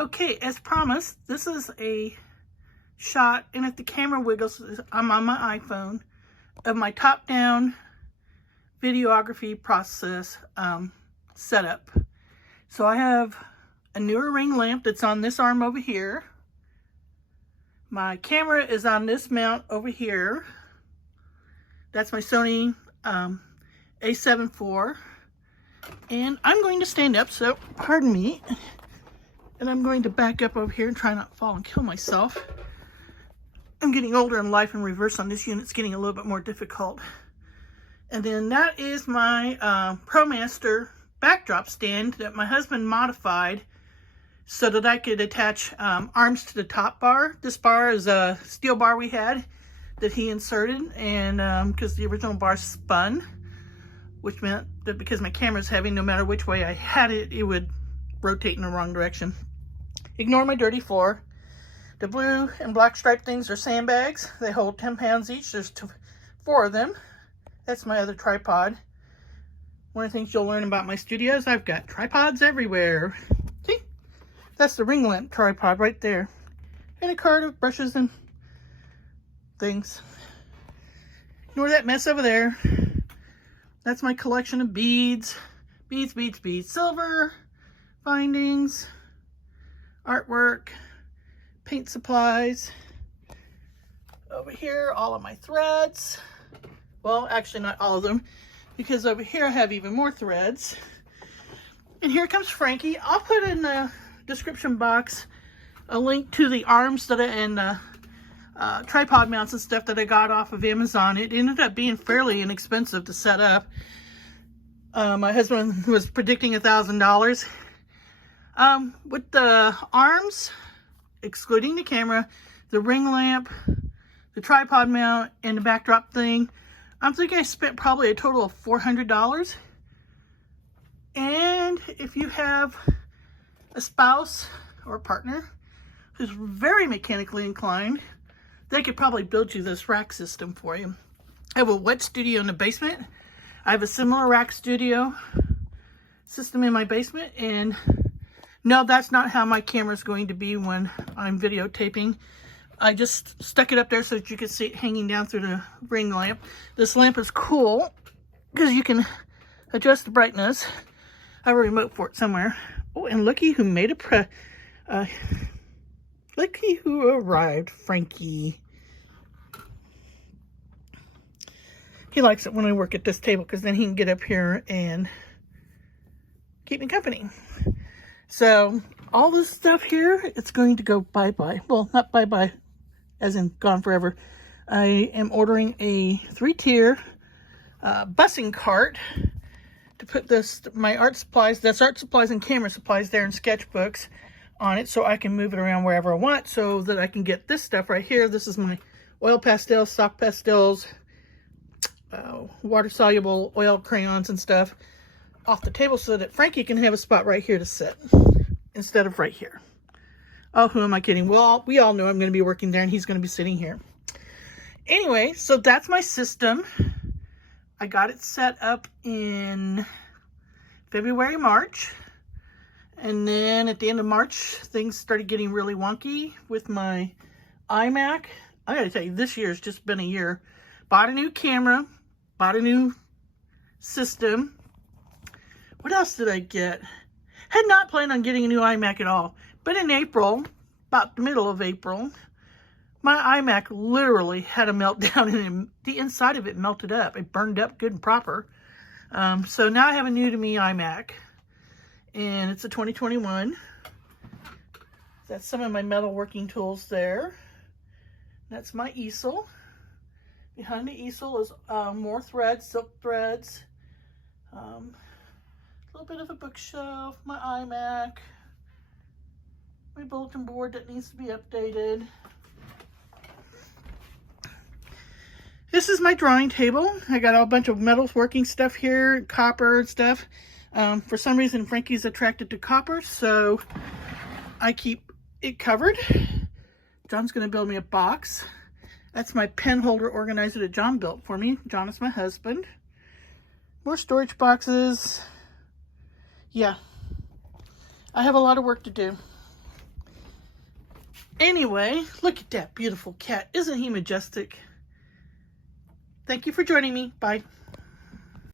Okay, as promised, this is a shot, and if the camera wiggles, I'm on my iPhone, of my top-down videography process setup. So I have a newer ring lamp that's on this arm over here. My camera is on this mount over here. That's my Sony A7 IV. And I'm going to stand up, so pardon me. And I'm going to back up over here and try not to fall and kill myself. I'm getting older in life, and reverse on this unit's getting a little bit more difficult. And then that is my ProMaster backdrop stand that my husband modified so that I could attach arms to the top bar. This bar is a steel bar we had that he inserted, and because the original bar spun, which meant that because my camera's heavy, no matter which way I had it, it would rotate in the wrong direction. Ignore my dirty floor. The blue and black striped things are sandbags. They hold 10 pounds each. There's 4 of them. That's my other tripod. One of the things you'll learn about my studio is I've got tripods everywhere. See? That's the ring lamp tripod right there. And a cart of brushes and things. Ignore that mess over there. That's my collection of beads. Beads, beads, beads. Silver, bindings, artwork, paint supplies. Over here, all of my threads. Well, actually not all of them, because over here I have even more threads. And here comes Frankie. I'll put in the description box a link to the arms that and tripod mounts and stuff that I got off of Amazon. It ended up being fairly inexpensive to set up. My husband was predicting $1,000. With the arms, excluding the camera, the ring lamp, the tripod mount, and the backdrop thing, I'm thinking I spent probably a total of $400. And if you have a spouse or a partner who's very mechanically inclined, they could probably build you this rack system for you. I have a wet studio in the basement. I have a similar rack studio system in my basement, and no, that's not how my camera is going to be when I'm videotaping. I just stuck it up there so that you could see it hanging down through the ring lamp. This lamp is cool because you can adjust the brightness. I have a remote for it somewhere. Oh, and looky who made a looky who arrived, Frankie. He likes it when I work at this table because then he can get up here and keep me company. So all this stuff here, it's going to go bye-bye. Well, not bye-bye as in gone forever. I am ordering a 3-tier busing cart to put my art supplies, that's art supplies and camera supplies there, and sketchbooks on it, so I can move it around wherever I want, so that I can get this stuff right here. This is my oil pastels, soft pastels, water-soluble oil crayons and stuff off the table, so that Frankie can have a spot right here to sit instead of right here. Oh, who am I kidding? Well, we all know I'm going to be working there and he's going to be sitting here. Anyway, so that's my system. I got it set up in February, March. And then at the end of March, things started getting really wonky with my iMac. I got to tell you, this year's just been a year. Bought a new camera, bought a new system. What else did I get? Had not planned on getting a new iMac at all. But in April, about the middle of April, my iMac literally had a meltdown, and the inside of it melted up. It burned up good and proper. So now I have a new to me iMac, and it's a 2021. That's some of my metal working tools there. That's my easel. Behind the easel is more threads, silk threads. A little bit of a bookshelf, my iMac, my bulletin board that needs to be updated. This is my drawing table. I got a bunch of metals working stuff here, copper and stuff. For some reason, Frankie's attracted to copper, so I keep it covered. John's going to build me a box. That's my pen holder organizer that John built for me. John is my husband. More storage boxes. Yeah, I have a lot of work to do. Anyway, look at that beautiful cat. Isn't he majestic? Thank you for joining me. Bye.